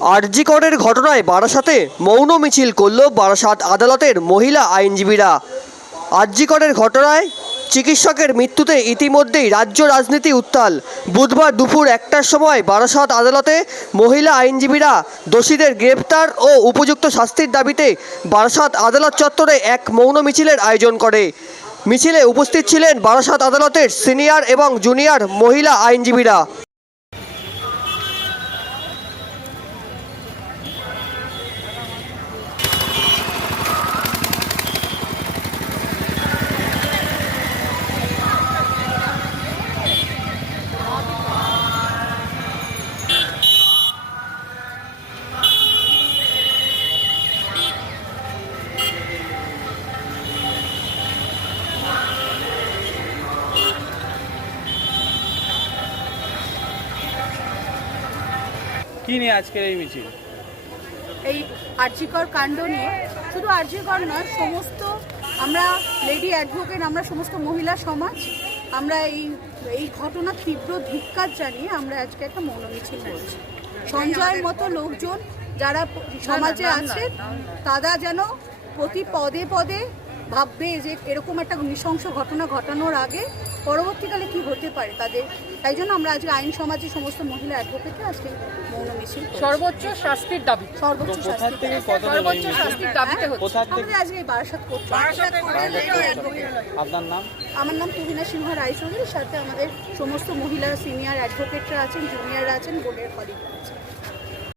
আরজিকরের ঘটনায় বারাসাতে মৌন মিছিল করল বারাসাত আদালতের মহিলা আইনজীবীরা। আরজিকরের ঘটনায় চিকিৎসকের মৃত্যুতে ইতিমধ্যেই রাজ্য রাজনীতি উত্তাল। বুধবার দুপুর একটার সময় বারাসাত আদালতে মহিলা আইনজীবীরা দোষীদের গ্রেপ্তার ও উপযুক্ত শাস্তির দাবিতে বারাসাত আদালত চত্বরে এক মৌন মিছিলের আয়োজন করে। মিছিলে উপস্থিত ছিলেন বারাসাত আদালতের সিনিয়র এবং জুনিয়র মহিলা আইনজীবীরা। কি নিয়ে আজকের এই মিছিল? এই আর্যিকর কাণ্ড নিয়ে শুধু আর্যিকর নয় সমস্ত আমরা লেডি অ্যাডভোকেট আমরা সমস্ত মহিলা সমাজ আমরা এই এই ঘটনা তীব্র ধিক্কার জানিয়ে আমরা আজকে একটা মৌন মিছিল করেছি। সঞ্জয়ের মতো লোকজন যারা সমাজে আছে তারা যেন প্রতি পদে পদে ভাববে যে এরকম একটা নৃশংস ঘটনা ঘটানোর আগে পরবর্তীকালে কি হতে পারে তাদের? তাই জন্য আমরা আজকে আইন সমাজে সমস্ত মহিলা অ্যাডভোকেটকে আজকে মৌন মিছিল সর্বোচ্চ শাস্তির দাবি। সর্বোচ্চ কোথা শাস্তি থেকে চাই। কত সর্বোচ্চ শাস্তির দাবিতে হচ্ছে। কোথা আমাদের আজকে এই বারাসাত আপনার নাম? আমার নাম তুহিনা সিংহ রায়চৌধুরীর সাথে আমাদের সমস্ত মহিলা সিনিয়র অ্যাডভোকেটরা আছেন জুনিয়ররা আছেন বোর্ডের কলিগরা আছেন।